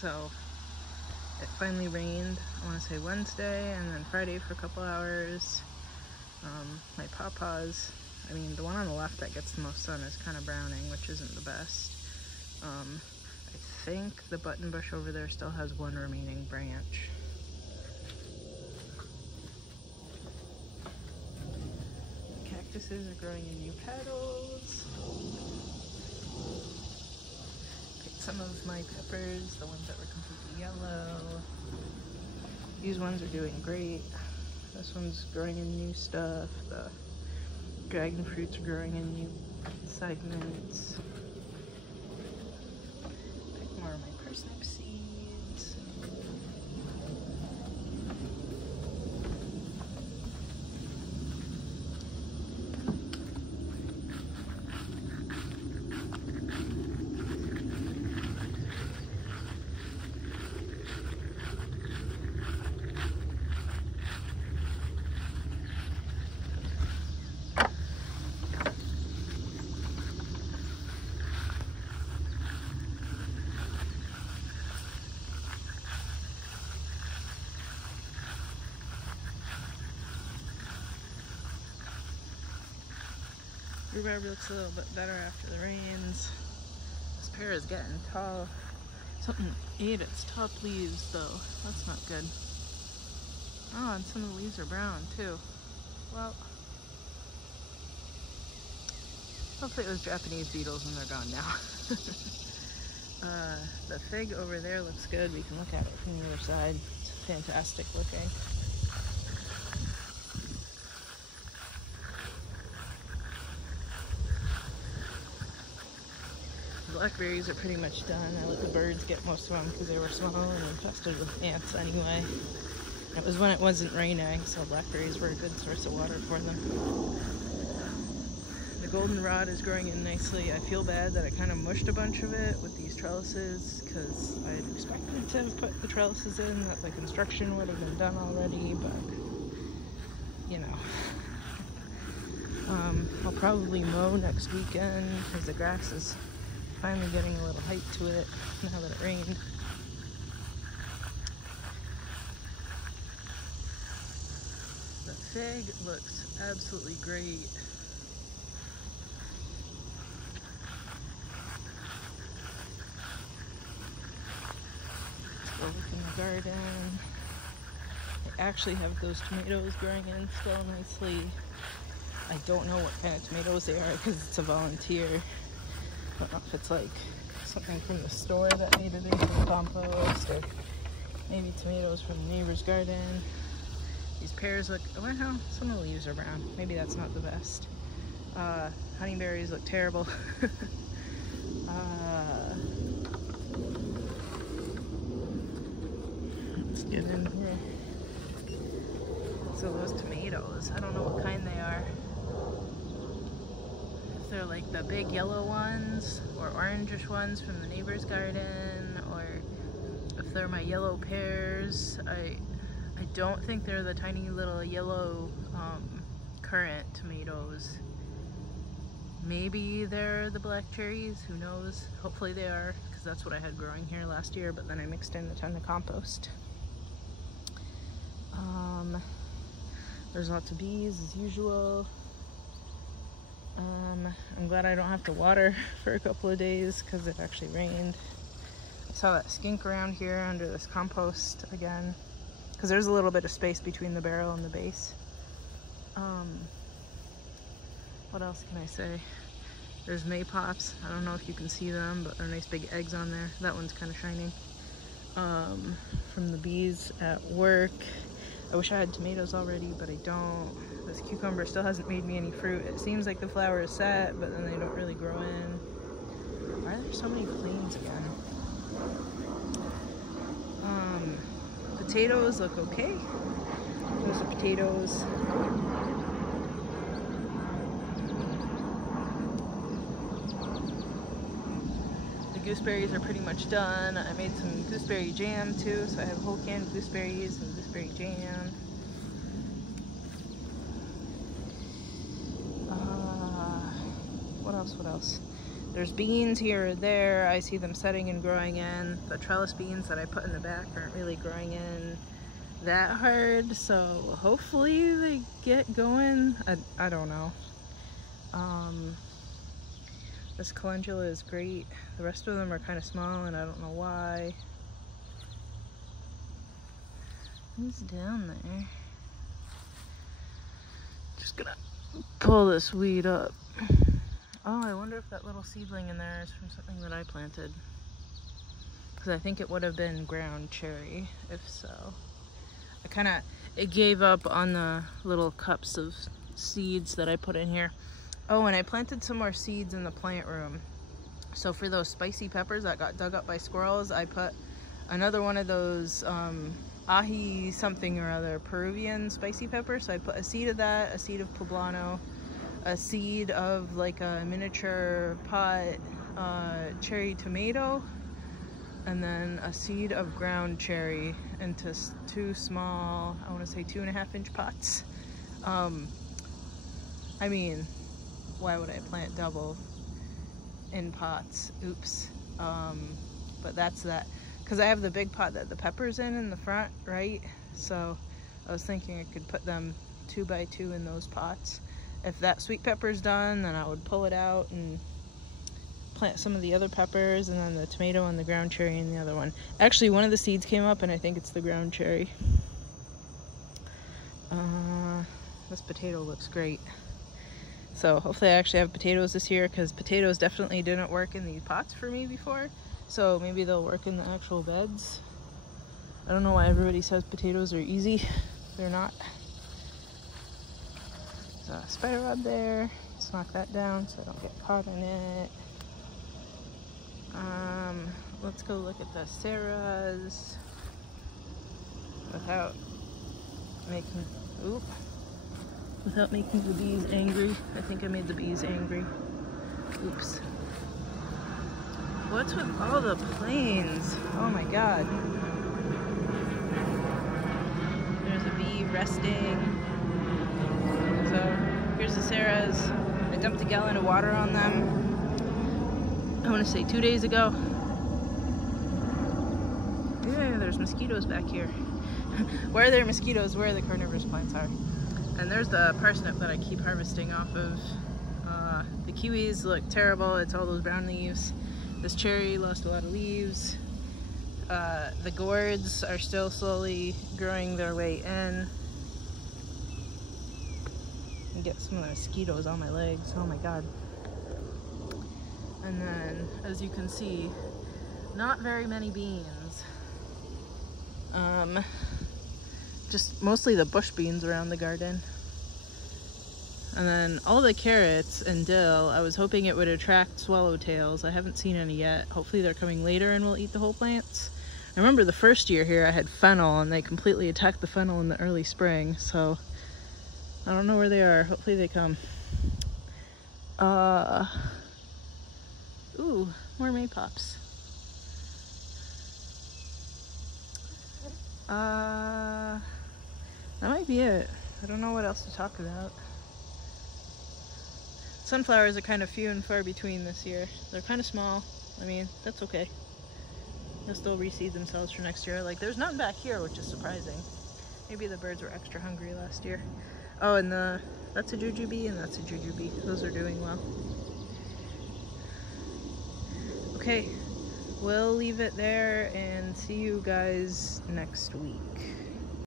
So it finally rained, I want to say Wednesday, and then Friday for a couple hours. My pawpaws, I mean the one on the left that gets the most sun is kind of browning, which isn't the best. I think the button bush over there still has one remaining branch. Cactuses are growing in new petals. Picked some of my peppers, the ones that were completely yellow. These ones are doing great. This one's growing in new stuff. The dragon fruits are growing in new segments. Pick more of my parsnip seeds. Rhubarb looks a little bit better after the rains. This pear is getting tall. Something ate its top leaves though. That's not good. Oh, and some of the leaves are brown too. Well, hopefully it was Japanese beetles and they're gone now. The fig over there looks good. We can look at it from the other side. It's fantastic looking. Blackberries are pretty much done. I let the birds get most of them because they were small and infested with ants anyway. It was when it wasn't raining, so blackberries were a good source of water for them. The goldenrod is growing in nicely. I feel bad that I kind of mushed a bunch of it with these trellises because I had expected to put the trellises in, that the construction would have been done already, but you know. I'll probably mow next weekend because the grass is finally getting a little height to it now that it rained. The fig looks absolutely great. Let's go look in the garden. I actually have those tomatoes growing in still nicely. I don't know what kind of tomatoes they are because it's a volunteer. I don't know if it's like something from the store that made it into the compost, or maybe tomatoes from the neighbor's garden. These pears look, oh wow, some of the leaves are brown. Maybe that's not the best. Honeyberries look terrible. Let's get in here. So those tomatoes, I don't know what kind they are. They're like the big yellow ones or orangish ones from the neighbor's garden, or if they're my yellow pears. I don't think they're the tiny little yellow currant tomatoes. Maybe they're the black cherries, who knows. Hopefully they are, because that's what I had growing here last year, but then I mixed in a ton of compost. There's lots of bees as usual. I'm glad I don't have to water for a couple of days because it actually rained. I saw that skink around here under this compost again, because there's a little bit of space between the barrel and the base. What else can I say? There's maypops. I don't know if you can see them, but they're nice big eggs on there. That one's kind of shining. From the bees at work. I wish I had tomatoes already, but I don't. This cucumber still hasn't made me any fruit. It seems like the flower is set, but then they don't really grow in. Why are there so many planes again? Potatoes look okay. Those are potatoes. The gooseberries are pretty much done. I made some gooseberry jam too, so I have whole canned gooseberries and gooseberry jam. What else? There's beans here or there. I see them setting and growing in. The trellis beans that I put in the back aren't really growing in that hard, so hopefully they get going. I don't know. This calendula is great. The rest of them are kind of small and I don't know why. Who's down there? Just gonna pull this weed up. Oh, I wonder if that little seedling in there is from something that I planted. Because I think it would have been ground cherry, if so. It gave up on the little cups of seeds that I put in here. Oh, and I planted some more seeds in the plant room. So for those spicy peppers that got dug up by squirrels, I put another one of those ají something or other, Peruvian spicy peppers. So I put a seed of that, a seed of poblano, a seed of like a miniature pot cherry tomato, and then a seed of ground cherry into two small, I want to say 2.5-inch pots. I mean, why would I plant double in pots? Oops. But that's that. Because I have the big pot that the pepper's in the front, right? So I was thinking I could put them 2 by 2 in those pots. If that sweet pepper's done, then I would pull it out and plant some of the other peppers, and then the tomato and the ground cherry in the other one. Actually, one of the seeds came up and I think it's the ground cherry. This potato looks great. So hopefully I actually have potatoes this year, because potatoes definitely didn't work in these pots for me before. So maybe they'll work in the actual beds. I don't know why everybody says potatoes are easy. They're not. There's a spider web there. Let's knock that down so I don't get caught in it. Let's go look at the Sarahs without making the bees angry. I think I made the bees angry. Oops. What's with all the planes? Oh my god. There's a bee resting. So here's the Sarahs. I dumped a gallon of water on them, I want to say 2 days ago. Yeah, there's mosquitoes back here. Where are there mosquitoes? Where the carnivorous plants are. And there's the parsnip that I keep harvesting off of. The kiwis look terrible. It's all those brown leaves. This cherry lost a lot of leaves. The gourds are still slowly growing their way in. And get some of the mosquitoes on my legs. Oh my god. And then, as you can see, not very many beans. Just mostly the bush beans around the garden. And then all the carrots and dill, I was hoping it would attract swallowtails. I haven't seen any yet. Hopefully they're coming later and will eat the whole plants. I remember the first year here I had fennel and they completely attacked the fennel in the early spring, so I don't know where they are. Hopefully they come. Ooh, more maypops. That might be it. I don't know what else to talk about. Sunflowers are kind of few and far between this year. They're kind of small. I mean, that's okay. They'll still reseed themselves for next year. Like, there's nothing back here, which is surprising. Maybe the birds were extra hungry last year. Oh, and that's a jujube and that's a jujube. Those are doing well. Okay, we'll leave it there and see you guys next week.